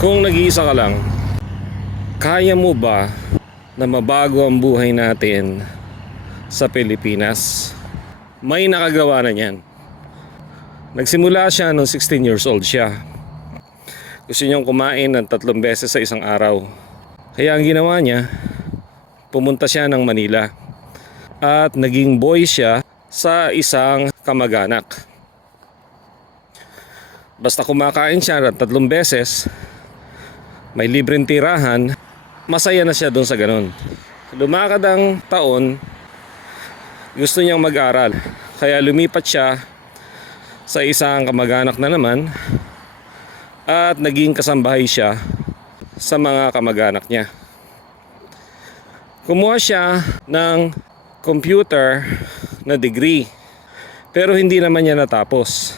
Kung nag-iisa ka lang, kaya mo ba na mabago ang buhay natin sa Pilipinas? May nakagawa na niyan. Nagsimula siya nung 16 years old siya. Gusto niyang kumain ng 3 beses sa isang araw. Kaya ang ginawa niya, pumunta siya ng Manila at naging boy siya sa isang kamag-anak. Basta kumakain siya ng 3 beses, may libreng tirahan, masaya na siya doon sa ganun. Lumakad ang taon, gusto niyang mag-aral. Kaya lumipat siya sa isang kamag-anak na naman at naging kasambahay siya sa mga kamag-anak niya. Kumuha siya ng computer na degree, pero hindi naman niya natapos.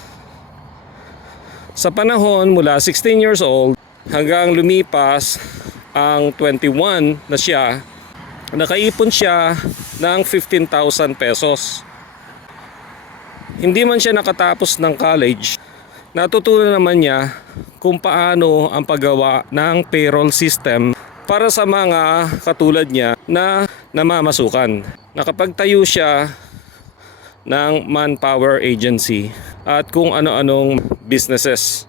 Sa panahon mula 16 years old hanggang lumipas ang 21 na siya, nakaipon siya ng 15,000 pesos. Hindi man siya nakatapos ng college, natutunan naman niya kung paano ang paggawa ng payroll system para sa mga katulad niya na namamasukan. Nakapagtayo siya ng manpower agency at kung ano-anong businesses.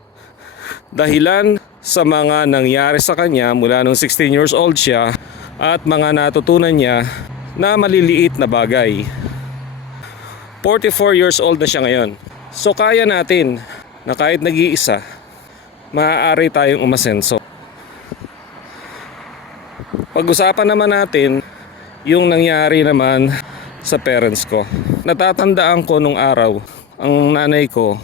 Dahilan sa mga nangyari sa kanya mula nung 16 years old siya at mga natutunan niya na maliliit na bagay. 44 years old na siya ngayon. So kaya natin na kahit nag-iisa, maaari tayong umasenso. Pag-usapan naman natin yung nangyari naman sa parents ko. Natatandaan ko nung araw, ang nanay ko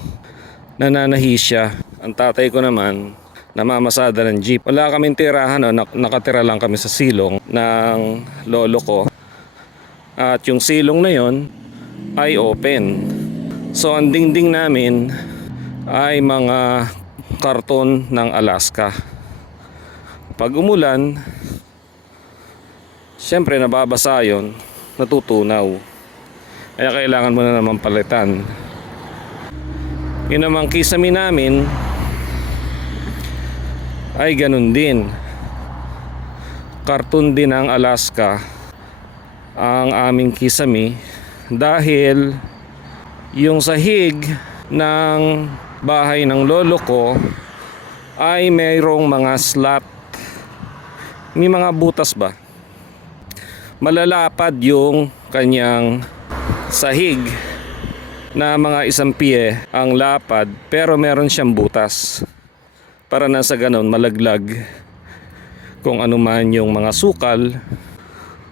nananahi siya. Ang tatay ko naman namamasada ng jeep. Wala kaming tirahan, nakatira lang kami sa silong ng lolo ko. At yung silong na yon ay open. So ang dingding namin ay mga karton ng Alaska. Pag umulan, syempre nababasa yun, natutunaw. Kaya kailangan mo na naman palitan. Yun namang kisame namin ay ganun din. Karton din ang Alaska ang aming kisame dahil yung sahig ng bahay ng lolo ko ay mayroong mga slat. May mga butas ba? Malalapad yung kanyang sahig na mga 1 pie ang lapad, pero meron siyang butas para nasa ganon malaglag kung ano man yung mga sukal.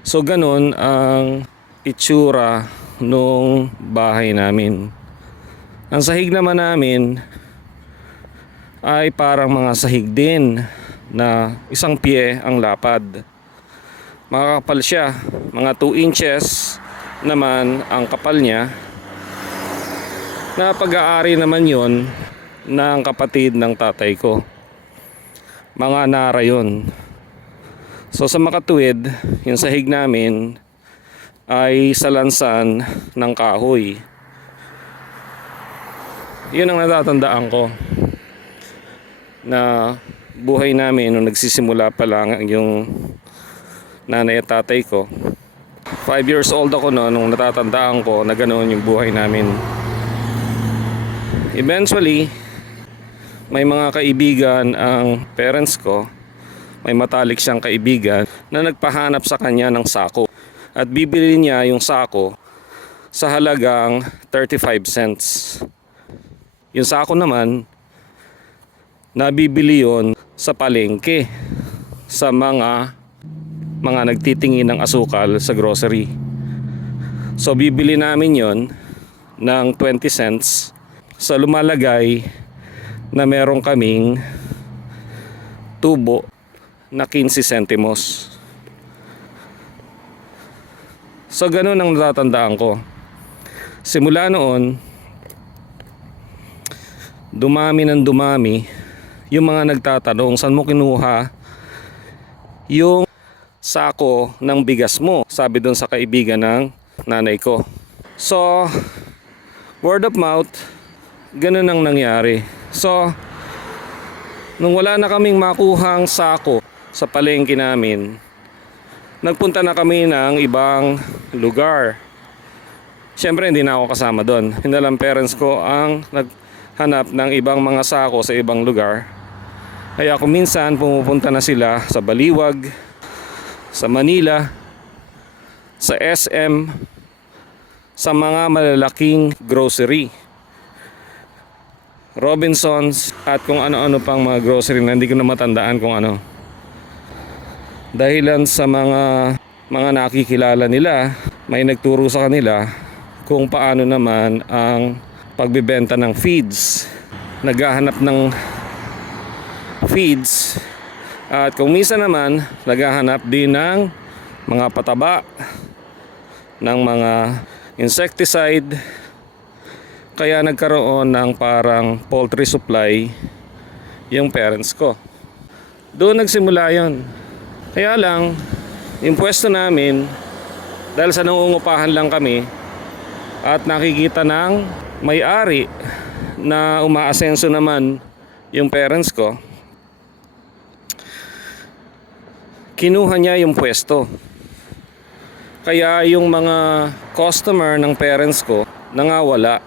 So ganon ang itsura nung bahay namin. Ang sahig naman namin ay parang mga sahig din na 1 pie ang lapad. Makakapal siya, mga 2 inches naman ang kapal niya, na pag-aari naman yon ng kapatid ng tatay ko. Mga nara yun. So sa makatuwid, yung sahig namin ay salansan ng kahoy. Yun ang natatandaan ko na buhay namin nung nagsisimula pa lang yung nanay at tatay ko. 5 years old ako nung natatandaan ko na ganoon yung buhay namin. Eventually, may mga kaibigan ang parents ko. May matalik siyang kaibigan na nagpahanap sa kanya ng sako. At bibili niya yung sako sa halagang 35 cents. Yung sako naman, nabibili yon sa palengke sa mga nagtitingin ng asukal sa grocery. So bibili namin yon ng 20 cents sa lumalagay na meron kaming tubo na 15 sentimos. So ganun ang natatandaan ko. Simula noon, dumami ng dumami yung mga nagtatanong, saan mo kinuha yung sako ng bigas mo? Sabi doon sa kaibigan ng nanay ko. So word of mouth, ganun ang nangyari. So Nung wala na kaming makuhang sako sa palengke namin, nagpunta na kami ng ibang lugar. Siyempre hindi na ako kasama doon. Hinalang parents ko ang naghanap ng ibang mga sako sa ibang lugar. Kaya kung minsan pumupunta na sila sa Baliwag, sa Manila, sa SM, sa mga malalaking grocery, Robinsons at kung ano-ano pang mga grocery na hindi ko na matandaan kung ano. Dahilan sa mga nakikilala nila, may nagturo sa kanila kung paano naman ang pagbebenta ng feeds. Naghahanap ng feeds at kung minsan naman naghahanap din ng mga pataba, ng mga insecticide. Kaya nagkaroon ng parang poultry supply yung parents ko. Doon nagsimula yon. Kaya lang, yung pwesto namin, dahil sa nangungupahan lang kami at nakikita ng may-ari na umaasenso naman yung parents ko, kinuha niya yung pwesto. Kaya yung mga customer ng parents ko nangawala.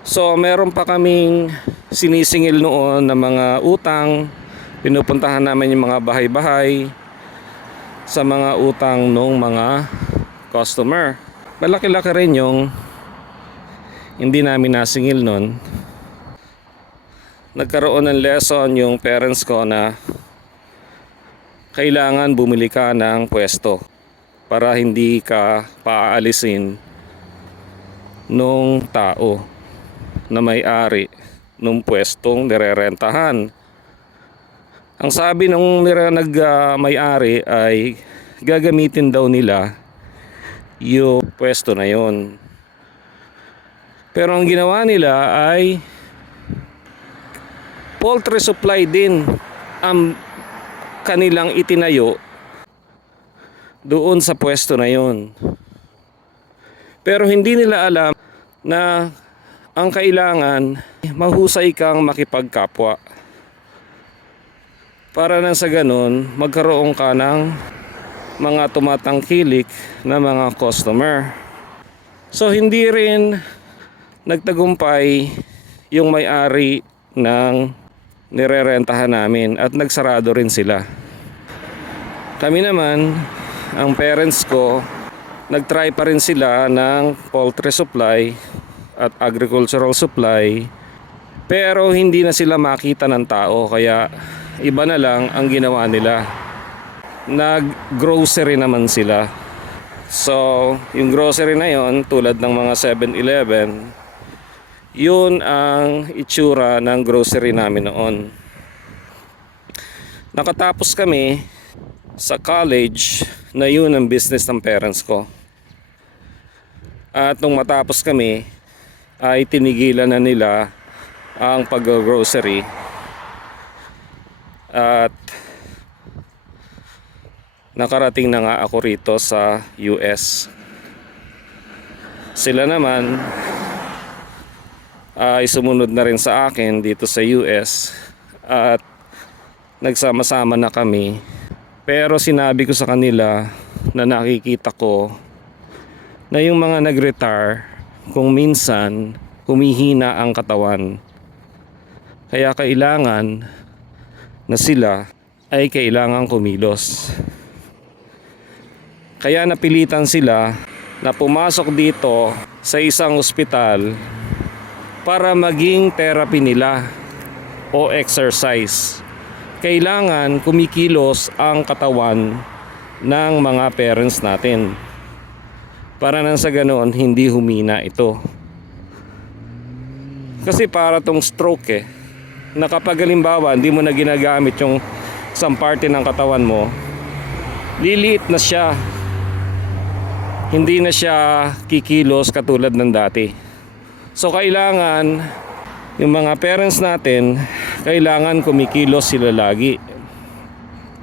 So meron pa kaming sinisingil noon na mga utang. Pinupuntahan namin yung mga bahay-bahay sa mga utang ng mga customer. Malaki-laki rin yung hindi namin nasingil noon. Nagkaroon ng lesson yung parents ko na kailangan bumili ka ng pwesto para hindi ka paaalisin nung tao na may-ari nung pwestong nirerentahan. Ang sabi nung may-ari ay gagamitin daw nila yung pwesto na yon. Pero ang ginawa nila ay poultry supply din ang kanilang itinayo doon sa pwesto na yon. Pero hindi nila alam na ang kailangan, mahusay kang makipagkapwa. Para nang sa ganun, magkaroon ka ng mga tumatangkilik na mga customer. So hindi rin nagtagumpay yung may-ari ng nirerentahan namin at nagsarado rin sila. Kami naman, ang parents ko, nagtry pa rin sila ng poultry supply at agricultural supply, pero hindi na sila makita ng tao, kaya iba na lang ang ginawa nila. Nag-grocery naman sila. So yung grocery na yon, tulad ng mga 7-Eleven, yun ang itsura ng grocery namin noon. Nakatapos kami sa college na yun ang business ng parents ko. At nung matapos kami, ay tinigilan na nila ang pag-grocery. At nakarating na nga ako rito sa US. Sila naman ay sumunod na rin sa akin dito sa US at nagsama-sama na kami. Pero sinabi ko sa kanila na nakikita ko na yung mga nag-retire, kung minsan humihina ang katawan. Kaya kailangan na sila ay kailangan kumilos. Kaya napilitan sila na pumasok dito sa isang ospital para maging therapy nila o exercise. Kailangan kumikilos ang katawan ng mga parents natin. Para nang sa ganoon, hindi humina ito. Kasi para tong stroke na kapag halimbawa hindi mo na ginagamit yung isang parte ng katawan mo, liliit na siya. Hindi na siya kikilos katulad ng dati. So kailangan yung mga parents natin, kailangan kumikilos sila lagi.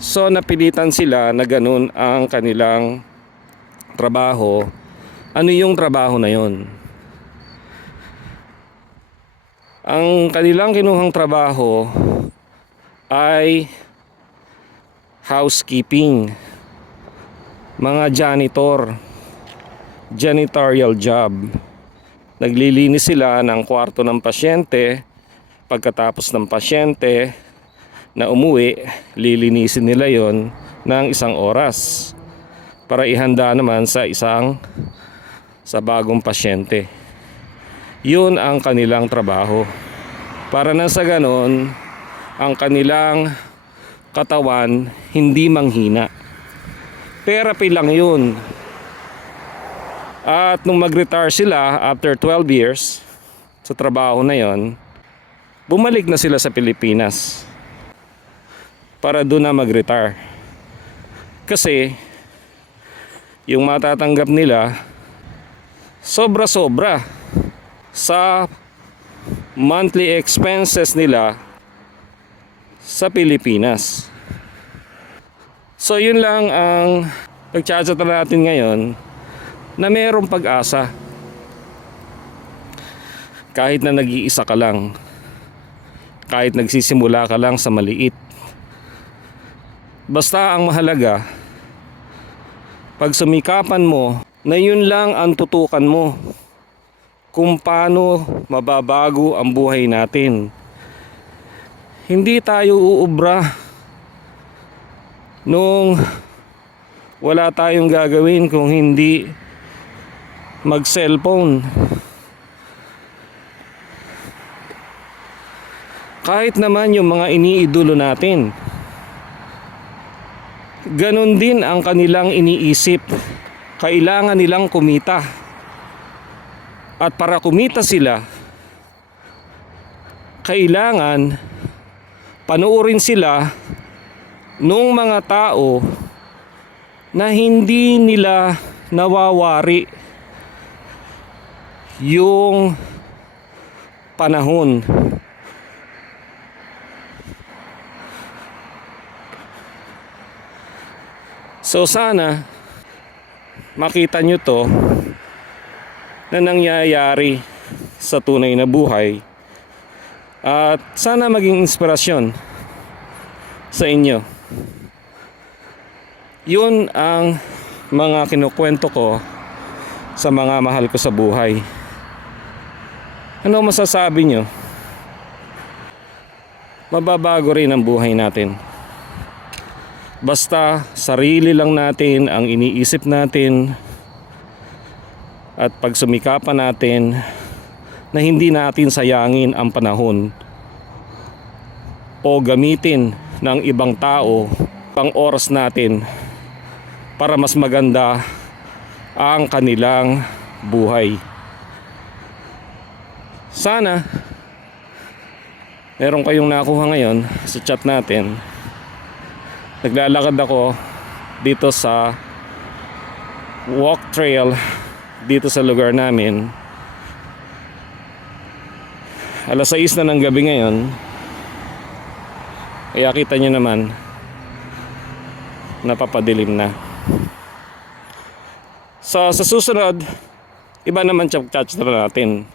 So napilitan sila na ganun ang kanilang trabaho. Ano yung trabaho na yon? Ang kanilang kinuhang trabaho ay housekeeping, mga janitorial job. Naglilinis sila ng kwarto ng pasyente. Pagkatapos ng pasyente na umuwi, lilinisin nila yon ng 1 oras para ihanda naman sa bagong pasyente. Yun ang kanilang trabaho. Para nang sa ganon, ang kanilang katawan hindi manghina. Therapy lang yun. At nung mag-retire sila after 12 years sa trabaho na yon, bumalik na sila sa Pilipinas para doon na mag-retire. Kasi yung matatanggap nila sobra-sobra sa monthly expenses nila sa Pilipinas. So yun lang ang pagchat-chat natin ngayon, na mayroong pag-asa kahit na nag-iisa ka lang, kahit nagsisimula ka lang sa maliit. Basta ang mahalaga, pag sumikapan mo na yun lang ang tutukan mo kung paano mababago ang buhay natin. Hindi tayo uubra nung wala tayong gagawin kung hindi mag-cellphone. Kahit naman yung mga iniidolo natin, ganon din ang kanilang iniisip. Kailangan nilang kumita. At para kumita sila, kailangan panoorin sila nung mga tao na hindi nila nawawari yung panahon. So sana makita nyo to na nangyayari sa tunay na buhay, at sana maging inspirasyon sa inyo. Yun ang mga kinukwento ko sa mga mahal ko sa buhay. Ano masasabi nyo? Mababago rin ang buhay natin. Basta sarili lang natin ang iniisip natin, at pagsumikapan natin na hindi natin sayangin ang panahon o gamitin ng ibang tao pang oras natin para mas maganda ang kanilang buhay. Sana meron kayong nakuha ngayon sa chat natin. Naglalakad ako dito sa walk trail dito sa lugar namin. Alas 6 na ng gabi ngayon, kaya kita nyo naman napapadilim na. So sa susunod, iba naman chat na natin.